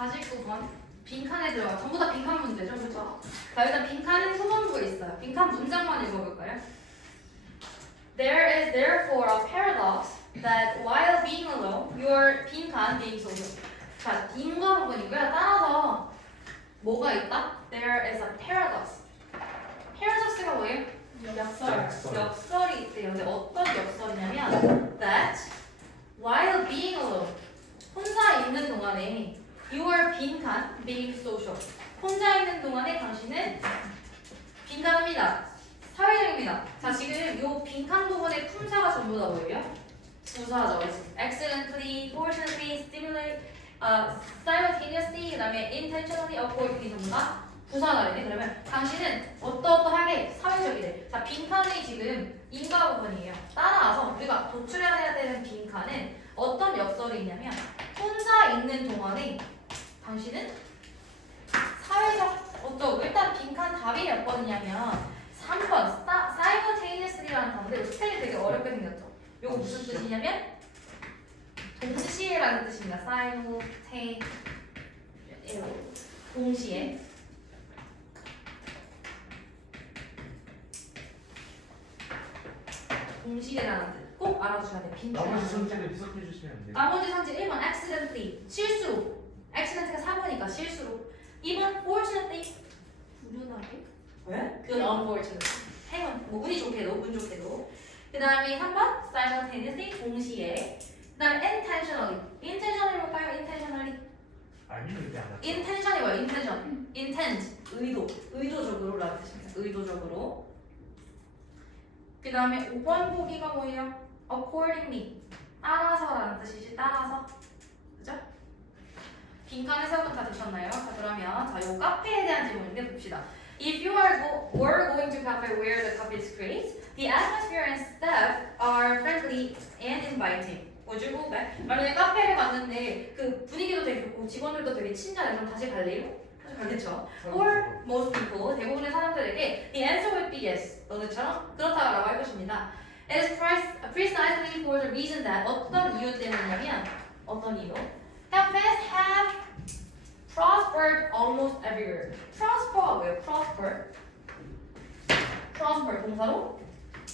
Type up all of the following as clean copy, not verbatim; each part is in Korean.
49번 빈칸에 들어가. 전부 다 빈칸 문제죠, 그렇죠? 자, 일단 빈칸은 소문부가 있어요. 빈칸 문장만 읽어볼까요? There is therefore a paradox that while being alone, your 빈칸 being social. 자, 인과 부분이고요. 따라서 뭐가 있다? There is a paradox. paradox가 뭐예요? 역설이 있대요. 근데 어떤 역설이냐면 that while being alone, 혼자 있는 동안에 your 빈칸 being social. 혼자 있는 동안에 당신은 빈칸입니다. 사회적입니다. 자, 지금 이 빈칸 부분의 품사가 전부 다 뭐예요? 부사죠. Excellently, fortunately, stimulate, simultaneously, 그 다음에 intentionally, accordingly 전부 다 부사가 되네. 그러면 당신은 어떠하게 사회적이래. 자, 빈칸이 지금 인과 부분이에요. 따라서 우리가 도출해야 되는 빈칸은 어떤 역설이 있냐면 혼자 있는 동안에 당신은 사회적 어쩌고. 일단 빈칸 답이 몇 번이냐면 3번 simultaneously라는 단어인데 스펠이 되게 어렵게 생겼죠. 이거 무슨 뜻이냐면 동시에라는 뜻입니다. simultaneous 동시에. 동시에라는 뜻 꼭 알아주셔야 돼요. 나머지 선택을 해석해 주시면 안 돼요? 나머지 성질 1번 accidentally 실수로. accident가 4번이니까 실수로. 2번 fortunately 우연하게. 왜? 그건 unfortunate. 행운, 뭐 운이 좋게도, 운 좋게도. 그 다음에 3번 simultaneously 동시에. 그 다음에 intentionally. intentionally 볼까요? intentionally. 아니면 이게 안 맞죠? intention이 뭐예요? intention. intent. 의도. 의도적으로라는 뜻입니다. 의도적으로. 그 다음에 5번 보기가 뭐예요? accordingly. 따라서라는 뜻이지. 따라서. 그죠? 빈칸 해석은 다 되셨나요? 자, 그러면 요 카페에 대한 질문인데 봅시다. If you were going to cafe where the coffee is great, the atmosphere and staff are friendly and inviting. Would you go back? 만약에 카페를 갔는데 그 분위기도 되게 좋고 직원들도 되게 친절해. 그럼 다시 갈래요? 다시 가겠죠. Or most people, 대부분의 사람들에게 the answer would be yes. 너네처럼 그렇다라고 할 것입니다. It is precisely for the reason that 어떤 이유 때문이냐면 어떤 이유? Cafes have prospered almost everywhere. prosper가 뭐예요? prosper 동사로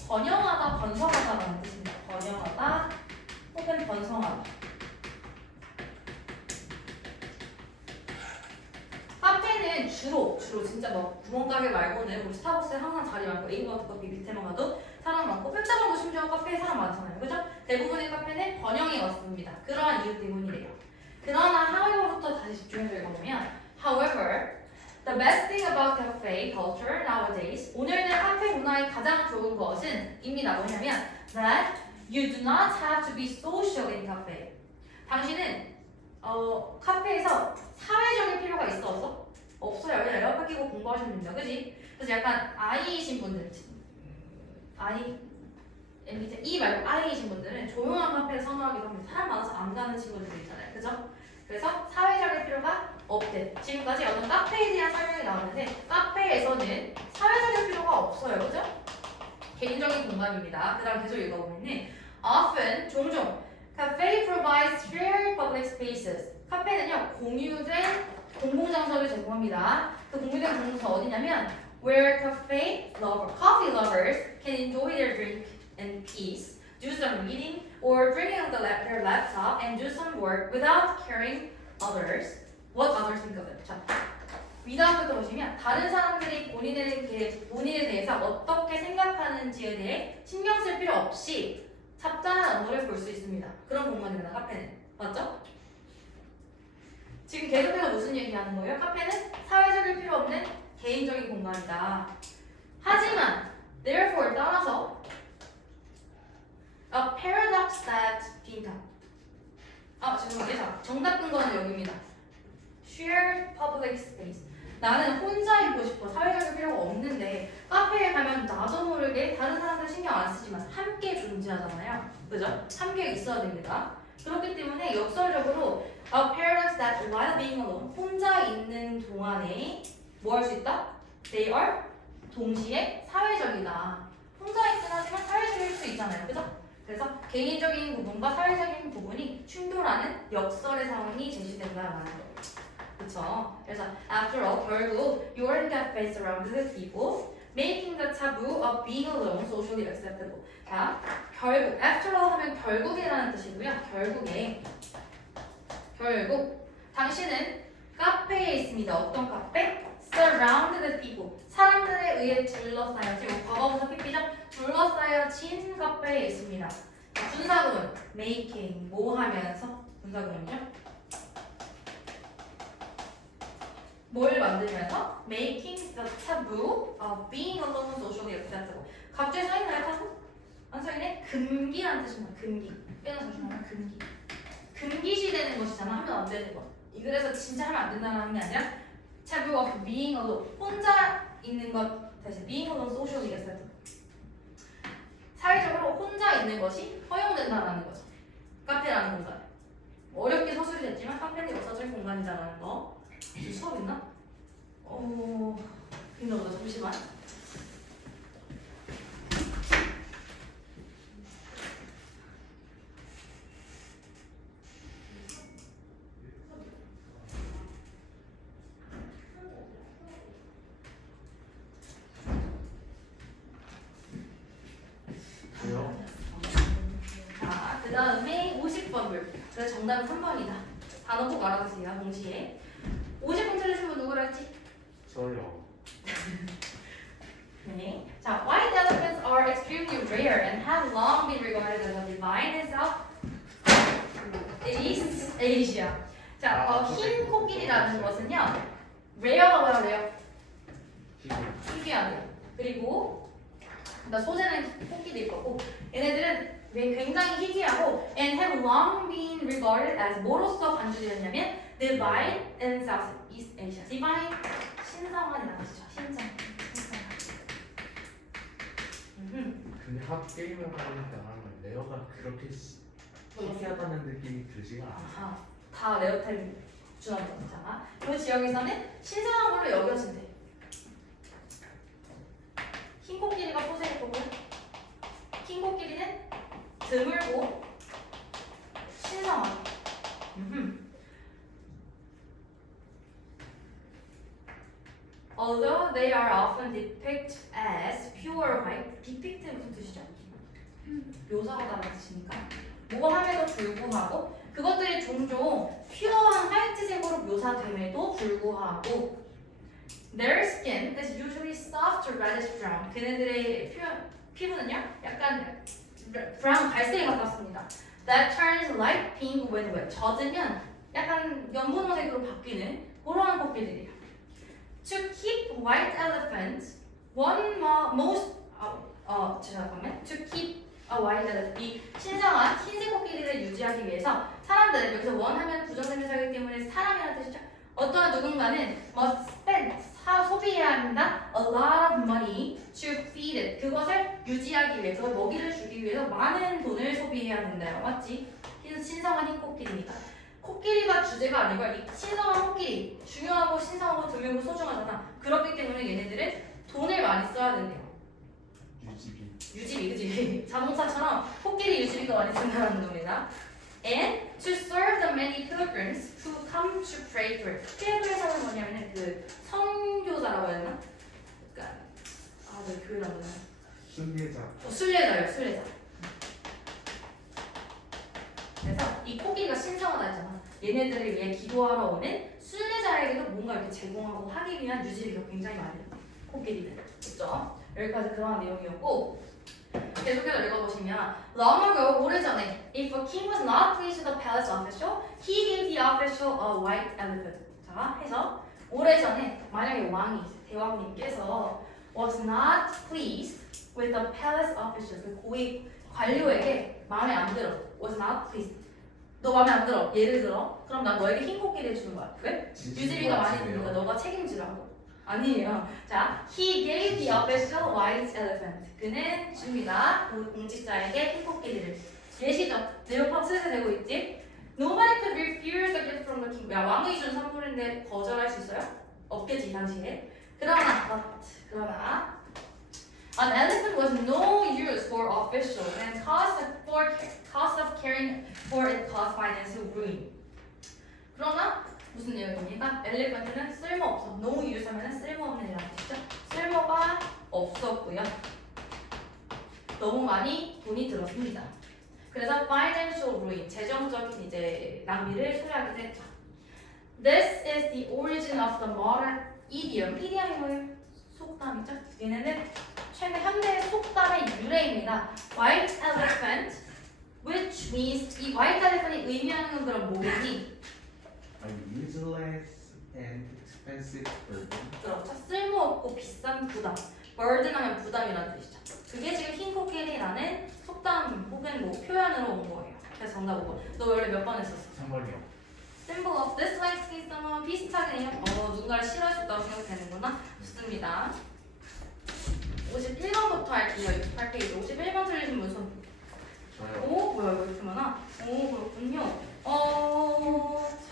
번영하다, 번성하다라는 뜻입니다. 번영하다 혹은 번성하다. 카페는 주로 진짜 뭐 구멍가게 말고는 우리 스타벅스에 항상 자리 많고 에이버드 커피 밑에만 가도 사람 많고 펜타곤도 심지어 카페에 사람 많잖아요. 그죠? 대부분의 카페는 번영이 왔습니다. 그러한 이유 때문이래요. 그러나 however부터 다시 집중해서 읽어보면 however, the best thing about cafe culture nowadays 오늘날 카페 문화의 가장 좋은 것은 입니다. 뭐냐면 that you do not have to be social in cafe. 당신은 카페에서 사회적인 필요가 있어서 없어요. 그냥 에어팟 끼고 공부하시면 됩니다. 그지? 그래서 약간 아이이신 분들 밑에 E 말고 I이신 분들은 조용한 카페를 선호하기도 합니다. 사람 많아서 안 가는 친구들도 있잖아요. 그죠? 그래서 사회적인 필요가 없대. 지금까지 어떤 카페에 대한 설명이 나왔는데 카페에서는 사회적인 필요가 없어요. 그죠? 개인적인 공간입니다. 그 다음 계속 읽어보면 often, 종종 cafe provides shared public spaces. 카페는요, 공유된 공공장소를 제공합니다. 그 공유된 공공장소 어디냐면 where coffee lovers can enjoy their drink in peace, do some reading, or bring out their laptop and do some work without caring what others think of it. 자, 위다부터 보시면 다른 사람들이 본인에 대해서 어떻게 생각하는지에 대해 신경 쓸 필요 없이 잡다한 업무를 볼 수 있습니다. 그런 공간입니다. 카페는. 맞죠? 지금 계속해서 무슨 얘기하는 거예요? 카페는 사회적인 필요 없는 개인적인 공간이다. 하지만 therefore 따라서 a paradox that 빈칸. 죄송합니다. 정답 근거는 여기입니다. shared public space. 나는 혼자 있고 싶어. 사회적인 필요가 없는데 카페에 가면 나도 모르게 다른 사람들 신경 안 쓰지만 함께 존재하잖아요. 그죠? 함께 있어야 됩니다. 그렇기 때문에 역설적으로 a paradox that while being alone 혼자 있는 동안에 뭐 할 수 있다? They are 동시에 사회적이다. 혼자 있긴 하지만 사회적일 수 있잖아요. 그죠? 그래서 개인적인 부분과 사회적인 부분이 충돌하는 역설의 상황이 제시된다라는 거예요. 그쵸? 그래서 after all 결국 you weren't that face around the people making the taboo of being alone socially acceptable. 자, 결국 after all 하면 결국이라는 뜻이고요. 결국 당신은 카페에 있습니다. 어떤 카페? Surround the people. 사람들에 의해 둘러싸여진 과거부터 PP죠? 둘러싸여진 카페에 있습니다. 자, 분사구문 making 뭐 하면서 분사구문이요? 뭘 만들면서 making the taboo of being alone socially acceptable. 갑자기 써있나요? taboo? 안 써있네? 금기라는 뜻입니다. 금기. 빼놓으서 조심하면 금기. 금기시되는 것이잖아. 하면 안 되는 거. 이 그래서 진짜 하면 안 된다는 게 아니라 taboo of being alone. 혼자 있는 것 다시 being alone socially acceptable. 사회적으로 혼자 있는 것이 허용된다는 거죠. 카페라는 공간. 어렵게 서술이 됐지만 카페는 역사적인 공간이다라는 거. 수업 있나? 있나 보다. 잠시만. 왜요? 자, 그 다음에 50번 볼게요. 그래서 정답은 3번이다. 단어 꼭 알아두세요. 동시에. 50번 틀리신 분 누구라 했지? 저요. 네. 자, white elephants are extremely rare and have long been regarded as a divine in South East Asia. 자, 흰 코끼리라는 것은요. rare가 뭐야, rare? 희귀하고. 그리고 나 소재는 코끼리일 거고 얘네들은 굉장히 희귀하고 and have long been regarded as 뭐로서 간주되었냐면 divine in South East Asia. divine 신성한이라는 뜻이죠. 신성. 근데 게임을 하니까 레어가 그렇게 희귀하다는 느낌이 들지가 않아. 아하, 다 레어템 준하는 거잖아. 이 지역에서는 신성한 걸로 여겨진대. 흰 코끼리가 소재일 거고요. 흰 코끼리는 드물고 신성한. Although they are often depicted as pure white, depict는 무슨 뜻이죠? 묘사하다는 뜻이니까 모함에도 불구하고 그것들이 종종 퓨어한 화이트색으로 묘사됨에도 불구하고 their skin is usually soft or reddish brown. 그네들의 피부는요 약간 브라운 갈색에 가깝습니다. That turns light pink when wet. 젖으면 약간 연분홍색으로 바뀌는 그러한 코끼리들이에요. To keep white elephants, one most 잠깐만. To keep a white elephant, 이 신성한 흰색 코끼리를 유지하기 위해서 사람들은 여기서 원하면 부정대명사이기 때문에 사람이라는 뜻이죠. 어떠한 누군가는 must spend 소비해야 한다 a lot of money to feed it. 그것을 유지하기 위해서 먹이를 주기 위해서 많은 돈을 소비해야 된다. 맞지? 신성한 흰 코끼리니까. 코끼리가 주제가 아니고 이 신성한 코끼리 중요하고 신성하고 드물고 소중하잖아. 그렇기 때문에 얘네들은 돈을 많이 써야 된대요. 유지비 그지? 자동차처럼 코끼리 유지비가 많이 쓴다는 겁니다. And to serve the many pilgrims who come to pray for it. 필그림은 뭐냐면은 그 선교사라고 해야 되나? 그러니까 네 교회라고 해야 되나? 순례자예요, 순례자. 그래서 이 코끼리가 신성하다 했잖아. 얘네들을 위해 기도하러 오는 순례자에게도 뭔가 이렇게 제공하고 하기 위한 유지비가 굉장히 많이 돼요. 코끼리들. 그렇죠? 여기까지 그러한 내용이었고 계속해서 읽어보시면 Long ago, 오래전에 If a king was not pleased with the palace official, he gave the official a white elephant. 자, 해서 오래전에 만약에 왕이 대왕님께서 was not pleased with the palace official, 그 고위 관료에게 마음에 안 들어. was not pleased. 너 마음에 안 들어. 예를 들어. 그럼 난 너에게 흰 코끼리 해주는 거야. 왜? 유지비가 많이 드니까 너가 책임지라고. 아니에요. 자, he gave the official white elephant. 그는 줍니다. 그 공직자에게 흰 코끼리를. 예시죠. 내용판 슬슬되고 있지? Nobody could refuse the gift from the king. 야, 왕이 준 선물인데 거절할 수 있어요? 없겠지, 이 당시에. 그러나 an elephant was no use for officials and cost of caring for it caused financial ruin. 그러나 무슨 내용입니까? 엘리펀트는 쓸모없어. no use 하면 쓸모없는 이라는 뜻이죠. 쓸모가 없었고요. 너무 많이 돈이 들었습니다. 그래서 financial ruin, 재정적인 이제 낭비를 초래하게 됐죠. This is the origin of the modern idiom. idiom이 뭐예요? 속담이죠. 얘네는 최근 현대 속담의 유래입니다. White elephant, which means 이 white elephant이 의미하는 그런 뭐겠니? A useless and expensive burden. 그렇죠. 쓸모없고 비싼 부담. burden 하면 부담이라는 뜻이죠. 그게 지금 흰 코끼리라는 속담 혹은 뭐 표현으로 온 거예요. 그래서 정답 5번. 너 원래 몇 번 했었어? 3번이요. symbol of dislikes is someone 비슷하네요. 누군가를 싫어하셨다고 생각되는구나. 좋습니다. 51번부터 할게요. 28페이지. 51번 틀리신 분 손. 저요. 오, 뭐야, 이거 이렇게 많아? 오, 그렇군요.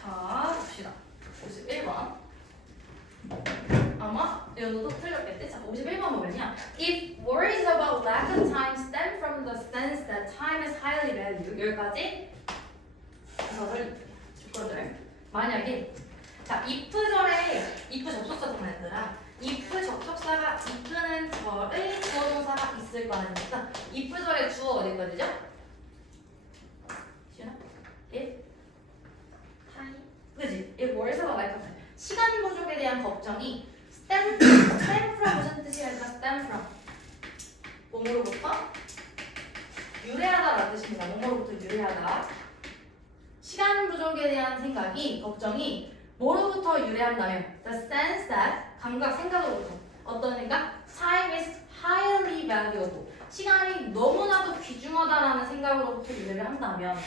자, 봅시다. 51번. 아마 연우도 틀렸겠지? 자, 51번 뭐냐냐? If worries about lack of time stem from the sense that time is highly valued. 여기까지 주소를 주거들. 만약에 자, if절에 if 접속사잖아 얘들아. if 접속사가 이끄는 절의 주어 동사가 있을 거 아닙니까? if절의 주어 어디까지죠? 시연아? if time 그지? if worries about lack of time 시간 부족에 대한 걱정이 stem from 무슨 뜻이랄까? stem from 뭐뭐로부터 유래하다라는 뜻입니다. 뭐뭐로부터 유래하다. 시간 부족에 대한 생각이 걱정이 뭐로부터 유래한다면 the sense that 감각 생각으로부터 어떤 생각? time is highly valuable 시간이 너무나도 귀중하다라는 생각으로부터 유래를 한다면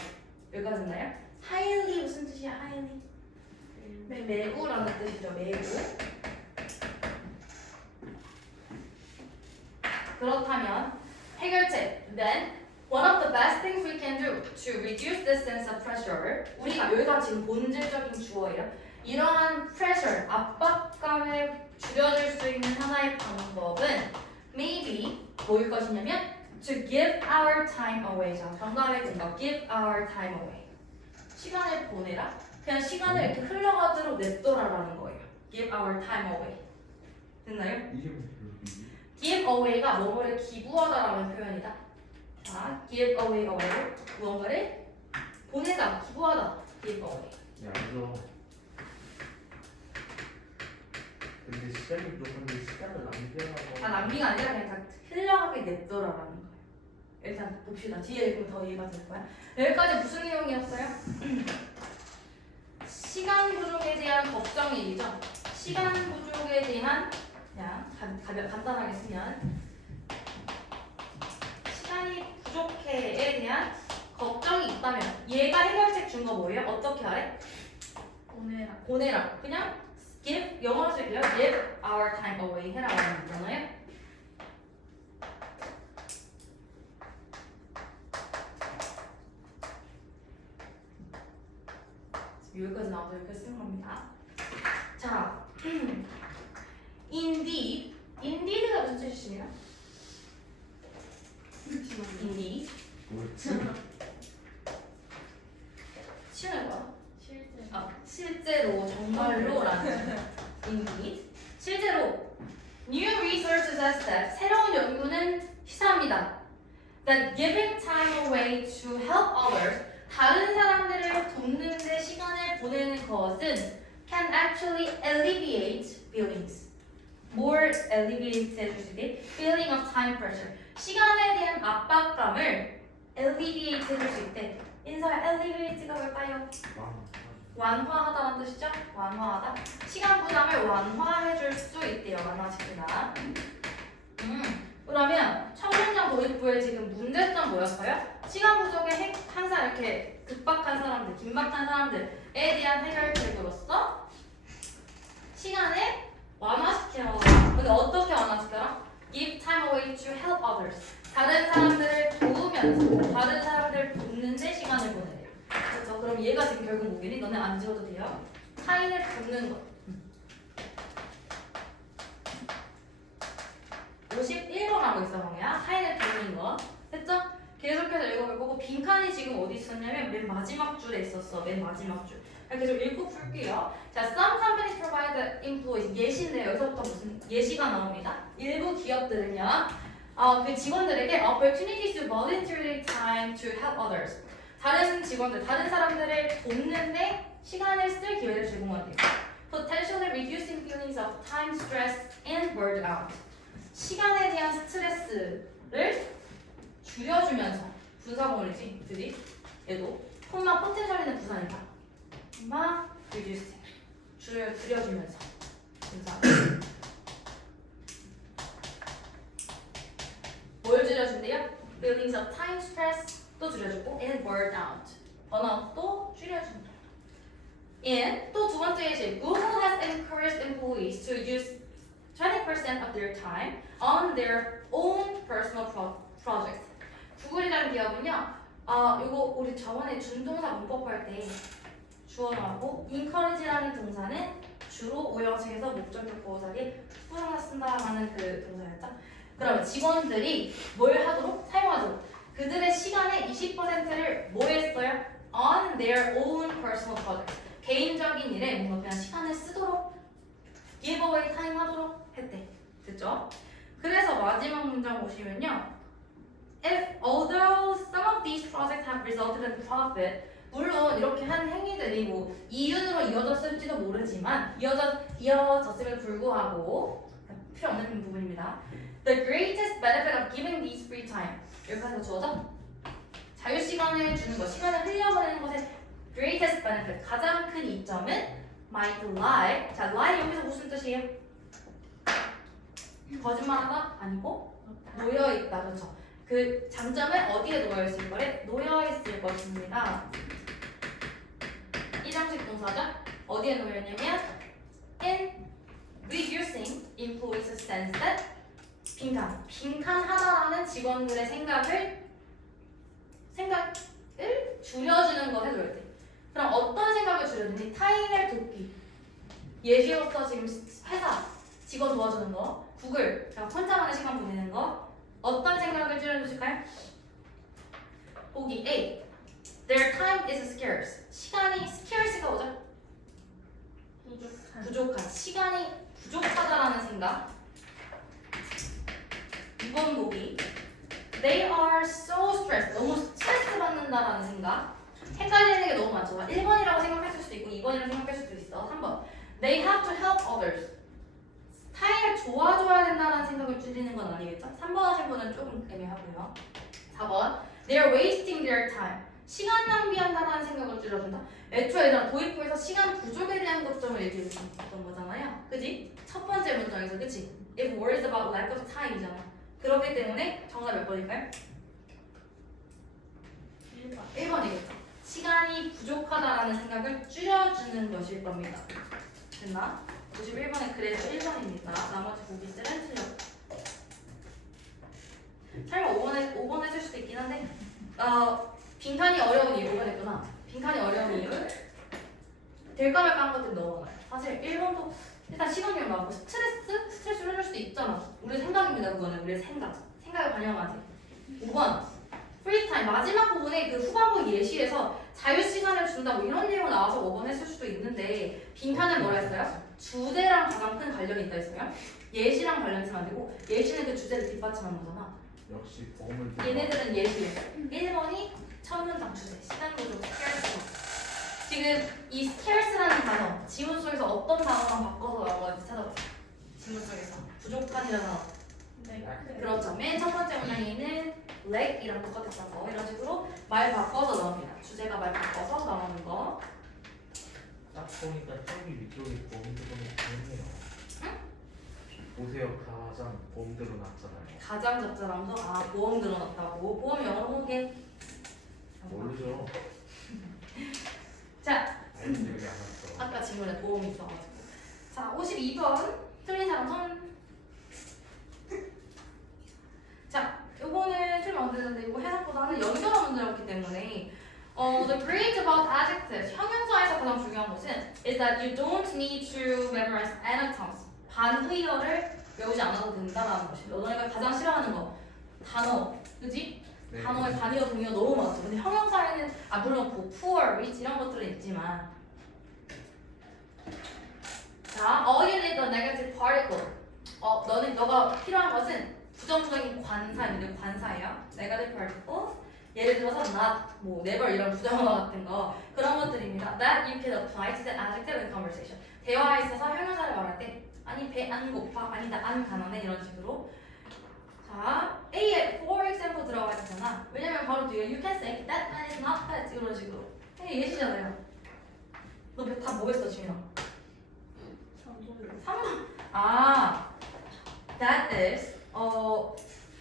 여기까지 있나요? highly 무슨 뜻이야? highly 매우라는 뜻이죠. 매우. 그렇다면 해결책. Then one of the best things we can do to reduce this sense of pressure. 우리가 여기가 지금 본질적인 주어예요. 이러한 pressure, 압박감을 줄여줄 수 있는 하나의 방법은 maybe 뭐일 것이냐면 to give our time away. 자, 정답의 근거 give our time away. 시간을 보내라. 그냥 시간을 이렇게 흘러가도록 냅둬라라는 거예요. Give our time away. 됐나요? 이게 무슨 Give away가 뭐뭐를 기부하다라는 표현이다. 자, give away가 뭐고? 무언가를 보내다, 기부하다. Give away. 야, 알죠. 근데 시간이 부족한데 시간을 낭비하라고. 다 낭비가 아니라 그냥 다 흘러가게 냅둬라라는 거예요. 일단 봅시다. 뒤에 읽으면 더 이해가 될 거야. 여기까지 무슨 내용이었어요? 시간 부족에 대한 걱정이죠. 시간 부족에 대한 그냥 간단하게 쓰면 시간이 부족해에 대한 걱정이 있다면 얘가 해결책 준 거 뭐예요? 어떻게 하래? 보내라. 보내라. 그냥 give 영어로 쓸게요. Give our time away 해라고 하는 거잖아요. 여기까지 나와서 이렇게 쓰는 겁니다. 자, indeed, indeed가 무슨 뜻이냐? indeed. 뭐였지? 치우는 거야? 실제로 정말로라는 indeed. 실제로 new research suggests that 새로운 연구는 시사합니다. That giving time away to help others 다른 사람들을 돕는 데 시간을 보내는 것은 can actually alleviate feelings. 뭘 alleviate 해줄 수 있게? Feeling of time pressure. 시간에 대한 압박감을 alleviate 해줄 수 있대. 인서야 alleviate가 뭘까요? 완화하다라는 뜻이죠? 완화하다. 시간 부담을 완화해줄 수 있대요. 완화시키다. 그러면 청문장 도입부에 지금 문제점 뭐였어요? 시간 부족에 항상 이렇게 급박한 사람들, 긴박한 사람들에 대한 해결책으로서 시간을 완화시켜라. 근데 어떻게 완화시켜라? Give time away to help others. 다른 사람들을 도우면서 다른 사람들을 돕는데 시간을 보내래요. 그렇죠? 그럼 얘가 지금 결국 뭐겠니? 너네 안 지워도 돼요. 타인을 돕는 것. 51번 하고 있어, 형이야. 타인을 돕는 거. 됐죠? 계속해서 읽어볼 거고 빈칸이 지금 어디 있었냐면 맨 마지막 줄에 있었어. 맨 마지막 줄. 이렇게 좀 읽고 풀게요. 자, some companies provide the employees 예시인데요. 여기서부터 무슨 예시가 나옵니다. 일부 기업들은요, 그 직원들에게 opportunities to volunteer their time to help others. 다른 직원들, 다른 사람들을 돕는데 시간을 쓸 기회를 제공한대요. Potentially reducing feelings of time stress and burnout. 시간에 대한 스트레스를 줄여주면서 분사구문이지, 그지? 얘도 콤마 포텐셜이는 부사니까 콤마 reducing 줄여주면서 분사. 뭘 줄여준대요? Feelings of time stress 또 줄여주고 and burnout 번아웃도 줄여준다. And 또 두 번째 예시 Google has encouraged employees to use 20% of their time on their own personal projects. 구글이라는 기업은요, 이거 우리 저번에 준동사 문법할 때 주어 나오고 encourage라는 동사는 주로 오형식에서 목적격 보호자리에 부정사 쓴다라는 그 동사였죠. 그러면 직원들이 뭘 하도록 사용하도록 그들의 시간의 20%를 뭐 했어요? On their own personal projects. 개인적인 일에 뭔가 그냥 시간을 쓰도록 give away time 하도록 했대. 됐죠? 그래서 마지막 문장 보시면요. If although some of these projects have resulted in profit, 물론 이렇게 한 행위들이 뭐 이윤으로 이어졌을지도 모르지만 이어졌음에도 불구하고 필요 없는 부분입니다. The greatest benefit of giving these free time. 여기까지 주어져? 자유 시간을 주는 것, 시간을 흘려보내는 것의 greatest benefit, 가장 큰 이점은 might lie. 자, lie 여기서 무슨 뜻이에요? 거짓말하다? 아니고 놓여있다. 그렇죠? 그 장점은 어디에 놓여있을 거래? 놓여있을 것입니다. 일형식 동사죠? 어디에 놓여있냐면 in reducing employees' sense that 빈칸하다라는 직원들의 생각을 줄여주는 것에 놓여있대. 그럼 어떤 생각을 줄여주니? 타인을 돕기. 예시로서 지금 회사 직원 도와주는 거, 구글 제가 혼자만의 시간 보내는 거, 어떤 생각을 줄여주실까요? 보기 A. Their time is scarce. 시간이 scarce가 뭐죠? 부족한. 시간이 부족하다라는 생각. 2번 보기. They are so stressed. 너무 스트레스 받는다라는 생각. 헷갈리는 게 너무 많죠. 1번이라고 생각했을 수도 있고 2번이라고 생각했을 수도 있어. 3번. They have to help others. 타인을 도와줘야 된다는 생각을 줄이는 건 아니겠죠? 3번 하신 분은 조금 애매하고요. 4번. They are wasting their time. 시간 낭비한다는 생각을 줄여준다. 애초에 얘들아 도입부에서 시간 부족에 대한 것점을 얘기했던 거잖아요. 그지? 첫 번째 문장에서 그치? It worries about lack of time이잖아. 그렇기 때문에 정답 몇 번일까요? 1번이겠죠. 시간이 부족하다라는 생각을 줄여주는 것일 겁니다. 됐나? 91번에 그래서 1번입니다. 나머지 보기들은 틀렸다. 설마 5번 했을 수도 있긴 한데 빈칸이 어려운 이유 5번 했구나. 빈칸이 어려운 이유 될까 말까 한 것들이 너무 많아요. 사실 1번도 일단 시간이 많고 스트레스를 해줄 수도 있잖아. 우리 생각입니다. 그거는 우리의 생각을 반영하지. 5번 프리타임 마지막 부분에 그 후반부 예시에서 자유시간을 준다 뭐 이런 내용 나와서 5번 했을 수도 있는데 빈칸은 뭐라 했어요? 주제랑 가장 큰 관련이 있다 했어요. 예시랑 관련해서는 안 되고 예시는 그 주제를 뒷받침하는 거잖아. 역시 보험을 얘네들은 예시예요. 1번이 첫 문장 주제 시간 구조 scarce. 지금 이 scarce라는 단어 지문 속에서 어떤 단어랑 바꿔서 나온 건지 찾아보세요. 지문 속에서 부족한이라는 단어. 그렇죠. 맨 첫 번째 문장에는 lack이랑 똑같았던 거 이런 식으로 말 바꿔서 나옵니다. 주제가 말 바꿔서 나오는 거. 딱 보니까 저기 위쪽에 보험 들어놓네요. 응? 보세요. 가장 보험 들어놨잖아요. 가장 적절한 거? 보험 들어놨다고. 보험 영어로 보게. 모르죠. 자, 알지 여기 안 왔어. 아까 질문에 보험이 있어가지고. 자, 52번 틀린 사람 손. 자, 요거는 틀리면 안 되는데 이거 해석보다는 연결한 문제였기 때문에 the great about adjectives 형용사에서 가장 중요한 것은 is that you don't need to memorize anatoms 반의어를 외우지 않아도 된다라는 것입니다. 너네가 가장 싫어하는 거 단어, 그지? 네. 단어에 반의어, 동의어 너무 많죠. 근데 형용사에는 물론 poor, rich 이런 것들은 있지만 부정적인 관사입니다. 관사예요. negative particle. 예를 들어서 not, 뭐 never 이런 부정어 같은 거 그런 것들입니다. That you can apply to the adjective in conversation. 대화에 있어서 형용사를 말할 때 아니 배 안 고파, 아니 나 안 가난해 이런 식으로. 자, A에 for example 들어가 있잖아. 왜냐면 바로 뒤에 you can say that man is not fat 이런 식으로. 예시잖아요. 너 배 다 뭐 했어, 지민아? 3번. 아, that is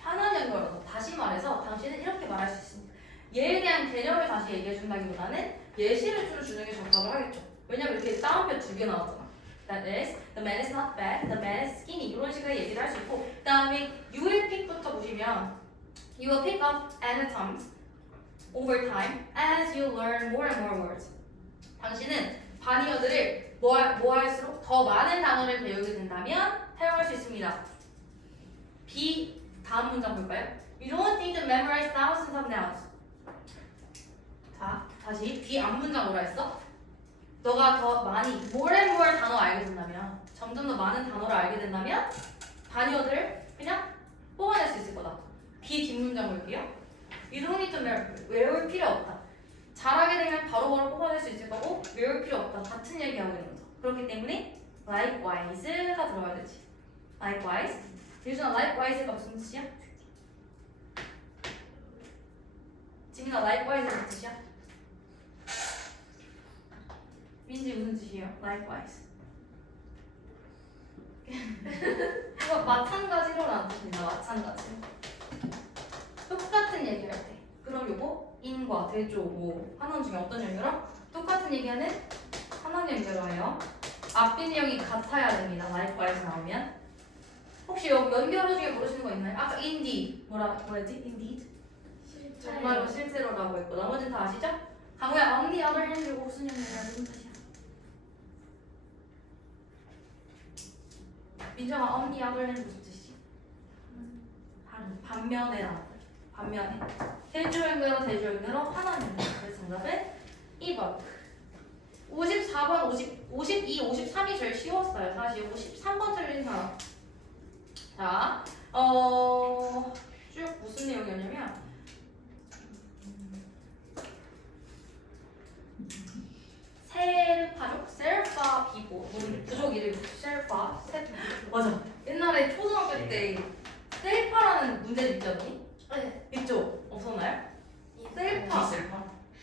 환원 연결어서 다시 말해서 당신은 이렇게 말할 수 있습니다. 얘에 대한 개념을 다시 얘기해 준다기보다는 예시를 좀 주는 게 적합을 하겠죠. 왜냐면 이렇게 따옴표 2개 나왔잖아. That is, the man is not fat, the man is skinny 이런 식으로 얘기를 할 수 있고 그 다음에 you will pick부터 보시면 you will pick up atoms over time as you learn more and more words. 당신은 반이어들을 뭐 할수록 더 많은 단어를 배우게 된다면 사용할 수 있습니다. B 다음 문장 볼까요? You don't need to memorize thousands of nouns. 자, 다시 B 앞 문장 뭐라 했어? 너가 더 많이 more and more 단어 알게 된다면 점점 더 많은 단어를 알게 된다면 반이어들을 그냥 뽑아낼 수 있을 거다. B 뒷문장 볼게요. You don't need to memorize. 외울 필요 없다. 잘하게 되면 바로바로 뽑아낼 수 있을 거고 외울 필요 없다. 같은 얘기하고 있는 거죠. 그렇기 때문에 likewise가 들어가야 되지. likewise. 유준아 likewise가 무슨 뜻이야? 지민아 likewise가 무슨 뜻이야? 민지 무슨 뜻이에요? likewise. 이거 마찬가지로라는 뜻입니다. 마찬가지. 똑같은 얘기할 때. 그럼 요거 인과 대조 뭐 하나는 중에 어떤 연결어? 똑같은 얘기하는 하나는 연결어예요. 앞비형이 같아야 됩니다. likewise 나오면. 혹시 여기 연결어 중에 모르시는 거 있나요? 아까 indeed 뭐랬지? indeed 정말로 실제로라고 했고 나머지는 다 아시죠? 강우야 on the other hand 이거 무슨 연결이야? 무슨 뜻이야? 민정아 on the other hand 무슨 뜻이지? 반면에라는 거죠. 반면에 대조 연결어 대조 연결어 하나는 연결어. 그래서 정답은 2번. 54번, 52, 53이 제일 쉬웠어요. 사실 53번 틀린 사람. 자, 쭉 무슨 내용이었냐면 세르파족, 세르파 비고 부족 이름이 세르파, 맞아. 옛날에 초등학교 때 세르파라는 문제도 있지 않니? 네. 있죠? 없었나요?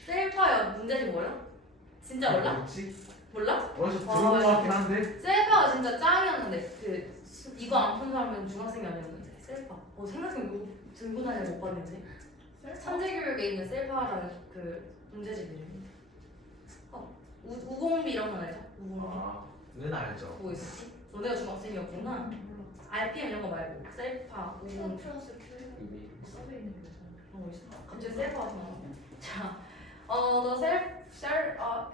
셀파야 문제지 뭐예요? 진짜 몰라? 뭐지? 몰라? 어디서 들어본 것 같긴 한데. 셀파가 진짜 짱이었는데 그 이거 안 푼 사람은 중학생이 아니었는데 셀파. 생각생 누구 들고 다니는 못 봤는데. 천재교육에 있는 셀파라는 그 문제집 이름인데. 우공비 이런 건 알죠? 우공비. 는 알죠. 뭐 있었지? 너네가 중학생이었구나. RPM 이런 거 말고 셀파, 우공비. 갑자기 셀파가 나와. 자,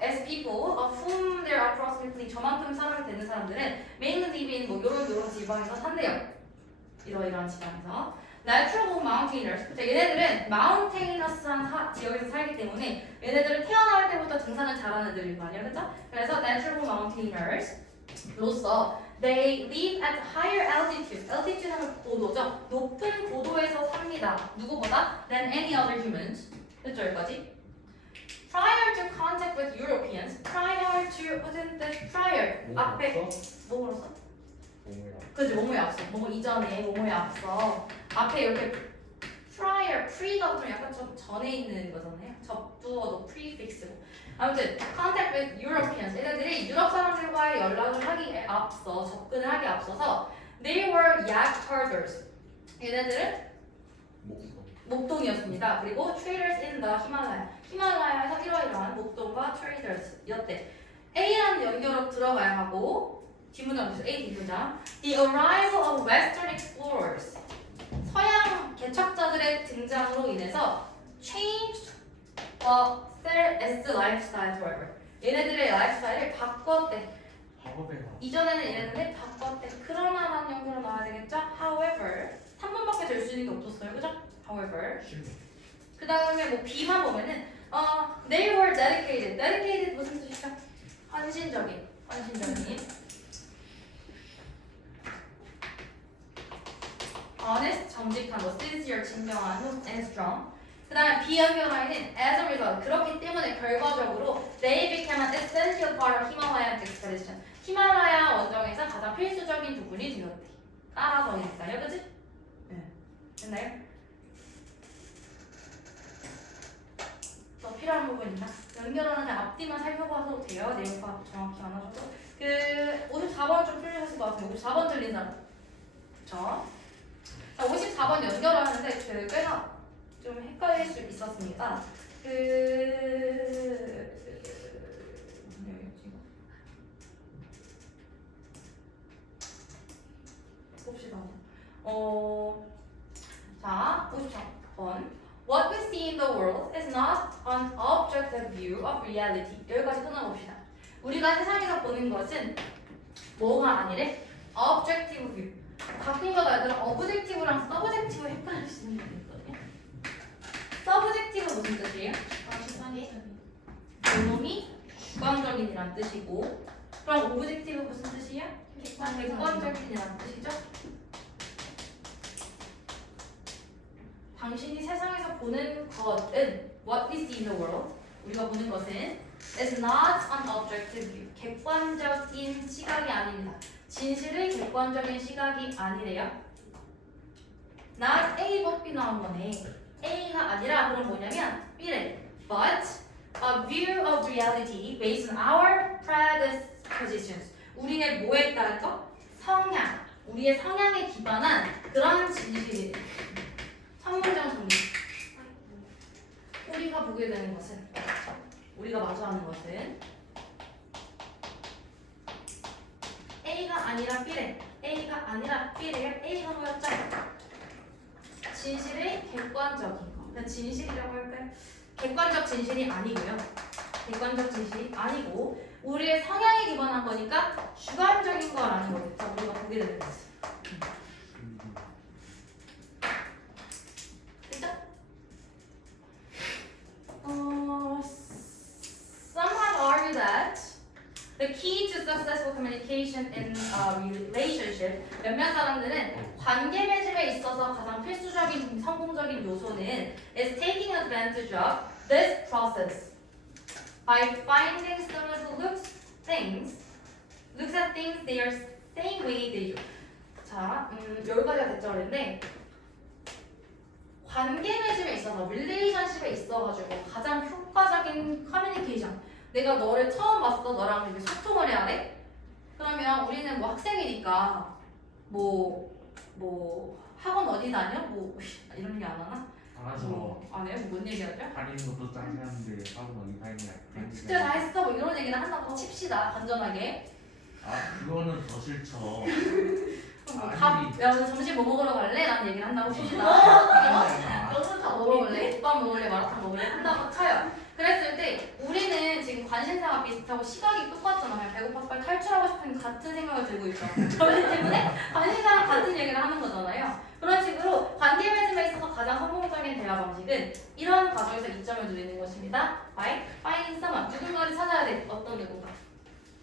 as people of whom there are approximately 저만큼 사람이 되는 사람들은 mainly live in 뭐 요런 지방에서 산대요. 이러이러한 지방에서. Natural mountaineers. 자, 얘네들은 mountainous한 지역에서 살기 때문에 얘네들은 태어날 때부터 등산을 잘하는 애들일 거 아니야, 그렇죠? 그래서 natural mountaineers로서 they live at higher altitude. altitude 하면 고도죠. 높은 고도에서 삽니다. 누구보다 than any other humans. 됐죠, 여기까지? Prior to contact with Europeans. prior to 무슨 뜻? prior 앞에 뭐로써? 그지 뭐뭐에 앞서. 뭐뭐 이전에 뭐뭐에 앞서. 앞에 이렇게 prior, pre가 좀 약간 좀 전에 있는 거잖아요. 접두어도 prefix고. 아무튼 contact with Europeans. 얘네들이 유럽 사람들과의 연락을 하기에 앞서 접근을 하기에 앞서서 they were yak herders. 얘네들은 목동이었습니다. 그리고 traders in the 히말라야에서 이러이러한 목동과 traders였대. A라는 연결어 들어가야 하고 뒷문장 보세요. A 뒷문장. The arrival of Western explorers. 서양 개척자들의 등장으로 인해서 changed their lifestyle forever. 얘네들의 라이프스타일을 바꿨대. 이전에는 이랬는데 바꿨대. 그러나라는 연결어 나와야 되겠죠? However 3번밖에 될 수 있는 게 없었어요. 그죠? However 그 다음에 뭐 B만 보면은 they were dedicated. dedicated 무슨 뜻이죠? 헌신적인 honest 정직 진정한, 뭐 sincere 진정한, and strong. 그 다음에 비연결어에는 as a result, 그렇기 때문에 결과적으로 they became an essential part of Himalayan expedition. 히말라야 원정에서 가장 필수적인 부분이 되었대. 따라서니까요, 그치? 네. 됐나요? 더 필요한 부분 있나? 연결하는 그냥 앞뒤만 살펴봐도 돼요. 내용 파악 정확히 안 하셔도. 그 54번 좀 틀리셨을 것 같은데 54번 틀린 사람. 그쵸? 자, 54번 연결하는데 그 꽤나 좀 헷갈릴 수 있었습니다. 봅시다. 자, 54번. What we see in the world is not an objective view of reality. 여기까지 끊어봅시다. 우리가 세상에서 보는 것은 뭐가 아니래? objective view. 가끔 가다 얘들아 objective랑 subjective 헷갈릴 수 있는 게 있거든요. subjective 무슨 뜻이에요? 본능이 주관적인이란 뜻이고, 그럼 objective 무슨 뜻이에요? 객관적인이란 뜻이죠? 당신이 세상에서 보는 것은 what we see in the world, 우리가 보는 것은 is not an objective view, 객관적인 시각이 아닙니다. 진실의 객관적인 시각이 아니래요. not A but B 나온 거네. A가 아니라 그럼 뭐냐면 B래. but a view of reality based on our predispositions. 우리의 뭐에 따른 거? 성향. 우리의 성향에 기반한 그런 진실이 선문장 정리. 우리가 보게 되는 것은, 우리가 마주하는 것은 A가 아니라 B래. A가 아니라 B래요. A가 뭐였죠? 진실의 객관적인 거. 그냥 진실이라고 할까요? 객관적 진실이 아니고요. 객관적 진실이 아니고 우리의 성향에 기반한 거니까 주관적인 거라는 거겠죠. 우리가 보게 되는 것은. Some have argued that the key to successful communication in a relationship, 몇몇 사람들은 관계 맺음에 있어서 가장 필수적인 성공적인 요소는 is taking advantage of this process by finding someone who looks at things their same way they do. 자, 여기까지가 됐죠, 그런데 관계 맺음에 있어서, 릴레이션십에 있어가지고 가장 효과적인 커뮤니케이션. 내가 너를 처음 봤어, 너랑 이렇게 소통을 해야 돼? 그러면 우리는 뭐 학생이니까 뭐 학원 어디 다녀? 뭐 이런 얘기 안 하나? 안 하죠. 안 해요? 뭔 얘기하죠? 다니는 것도 짜증나는데 하고 어디 다니냐. 숙제 다 했어? 뭐 이런 얘기를 한다고 칩시다, 간단하게. 아 그거는 더 싫죠. 야 오늘 점심 뭐 먹으러 갈래? 라는 얘기를 한다고 칩시다. 너무 다 뭐 먹을래? 밥 먹을래? 마라탕 먹을래? 한다고 쳐요. 그랬을 때 우리는 지금 관심사가 비슷하고 시각이 똑같잖아요. 배고파 빨리 탈출하고 싶은 같은 생각을 들고 있죠. 그렇기 때문에 관심사랑 같은 얘기를 하는 거잖아요. 그런 식으로 관계 맺음에 있어서 가장 성공적인 대화 방식은 이런 과정에서 이점을 누리는 것입니다. By finding someone, 누군가를 찾아야 돼. 어떤 누군가.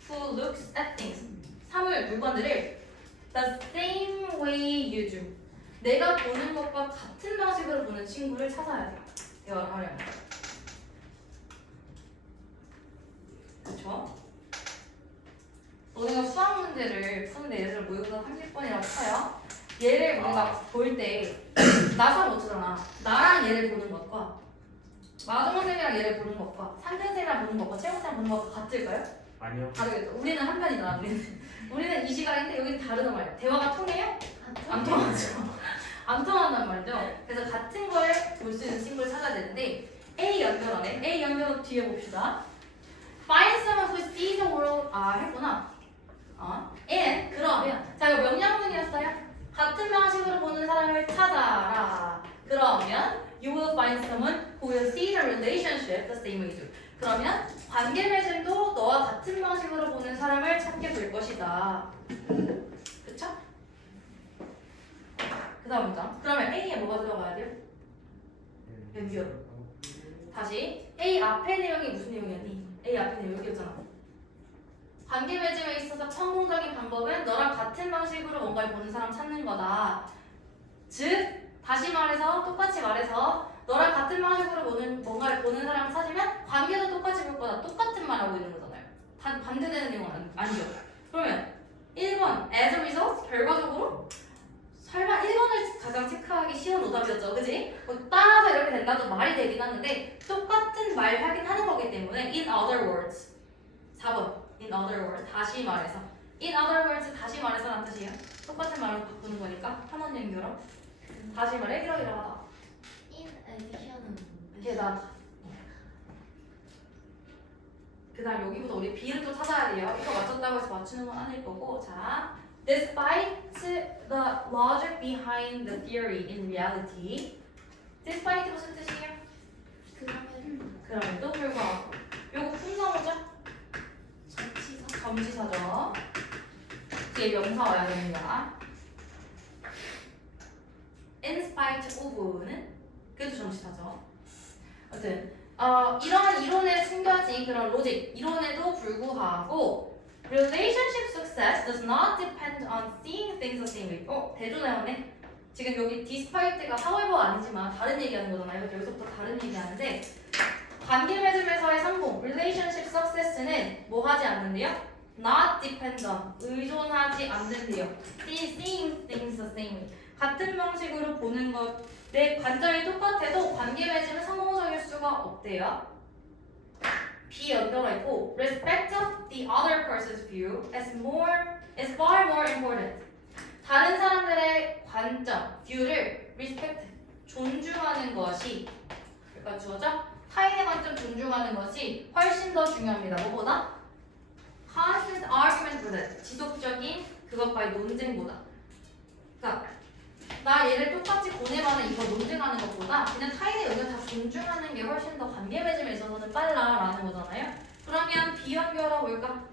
Who looks at things. 사물, 물건들을 the same way you do. 내가 보는 것과 같은 방식으로 보는 친구를 찾아야 돼요. 대화를 하려면. 그렇죠? 우리가 수학 문제를 푸는데 예를 들어 모의고사 30번이라고 쳐요. 얘를 우리가 볼 때 나 수학 못 치잖아. 나랑 얘를 보는 것과 마정원 쌤이랑 얘를 보는 것과 상준 쌤이랑 보는 것과 채영 쌤 보는 것과 같을까요? 아니요. 다르겠죠. 우리는 한 편이잖아. 우리는 이 시간인데 여기는 다르단 말이야. 대화가 통해요? 안 통하죠. 안 통한단 말이죠. 그래서 같은 걸 볼 수 있는 친구를 찾아야 되는데 A 연결하네. A 연결 뒤에 봅시다. Find someone who sees the world. 했구나. And 그러면 자 이거 명령문이었어요. 같은 방식으로 보는 사람을 찾아라. 그러면 you will find someone who will see the relationship the same way you do. 그러면 관계 맺음도 너와 같은 방식으로 보는 사람을 찾게 될 것이다. 그쵸? 그 다음 문장. 그러면 A에 뭐가 들어가야 돼요? 연결. 다시 A 앞에 내용이 무슨 내용이었니? A 앞에 내용 여기였잖아. 관계 맺음에 있어서 성공적인 방법은 너랑 같은 방식으로 뭔가를 보는 사람 찾는 거다. 즉 다시 말해서 똑같이 말해서 너랑 같은 방식으로 뭔가를 보는 사람을 찾으면 관계도 똑같이 볼 거다. 똑같은 말 하고 있는 거잖아요. 반대되는 내용은 아니죠. 그러면 1번 as a result 결과적으로 설마 1번을 가장 체크하기 쉬운 오답이었죠. 그지? 뭐 따라서 이렇게 된다도 말이 되긴 하는데 똑같은 말 확인하는 거기 때문에 in other words 4번 in other words 다시 말해서 in other words 다시 말해서 라는 뜻이에요. 똑같은 말로 바꾸는 거니까 한원 연결어 다시 말해 이러이러하다. in addition은 게다가 그 다음 여기부터 우리 B를 또 찾아야 돼요. 이거 맞췄다고 해서 맞추는 건 아닐 거고 자 Despite the logic behind the theory in reality Despite 무슨 뜻이에요? 그럼에도 불구하고 요거 품사뭐죠? 전치사 점지사죠. 뒤에 명사 와야 됩니다. In spite of는 그래도 점지사죠. 아무튼 이런 이론에 숨겨진 그런 로직 이론에도 불구하고 relationship success does not depend on seeing things the same way. 대조 나왔네. 지금 여기 despite가 however 아니지만 다른 얘기하는 거잖아요. 여기서부터 다른 얘기하는데 관계 맺음에서의 성공, relationship success는 뭐 하지 않는데요? Not depend on, 의존하지 않는데요. Seeing things the same way. 같은 방식으로 보는 것, 내 관점이 똑같아도 관계 맺음은 성공적일 수가 없대요. B 연결어 있고 respect of the other person's view is far more important. 다른 사람들의 관점, view를 respect, 존중하는 것이 그러니까 주어져 타인의 관점 존중하는 것이 훨씬 더 중요합니다. 뭐보다? constant argument보다 지속적인 그것과의 논쟁보다. 그러니까 나 얘를 똑같이 보내거나 이거 논쟁하는 것보다 그냥 타인의 의견 다 존중하는 게 훨씬 더 관계 맺음에 있어서는 빨라라는 거잖아요. 그러면 비연결어 뭘까?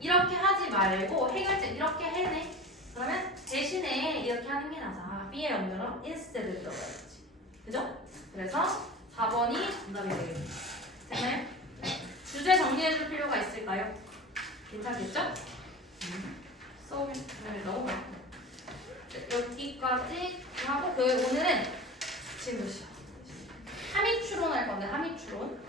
이렇게 하지 말고 해결책 이렇게 해내. 그러면 대신에 이렇게 하는 게 낫아. B의 연결어 instead 들어가야지. 그죠? 그래서 4번이 정답이 되겠습니다. 됐나요? 주제 정리해줄 필요가 있을까요? 괜찮겠죠? 수업이 너무 많고 여기까지 하고 오늘은 지금 몇 시야? 함의 추론 할 건데 함의 추론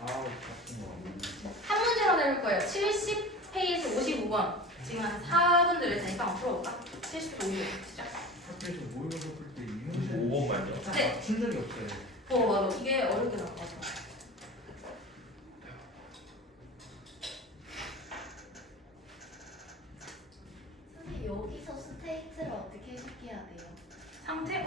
아우 같은 거. 한 문제로 내볼 거예요. 70페이지 55번 지금 한 4분 들었으니까 한번 풀어볼까? 70페이지 55번 시작. 학교에서 모의고사 풀때 이 문제 5번만요? 네. 맞춘 적이 없어요. 맞아. 이게 어렵게 나왔어. 선생님 여기서 스테이트를 어떻게 해석해야 돼요? 상태?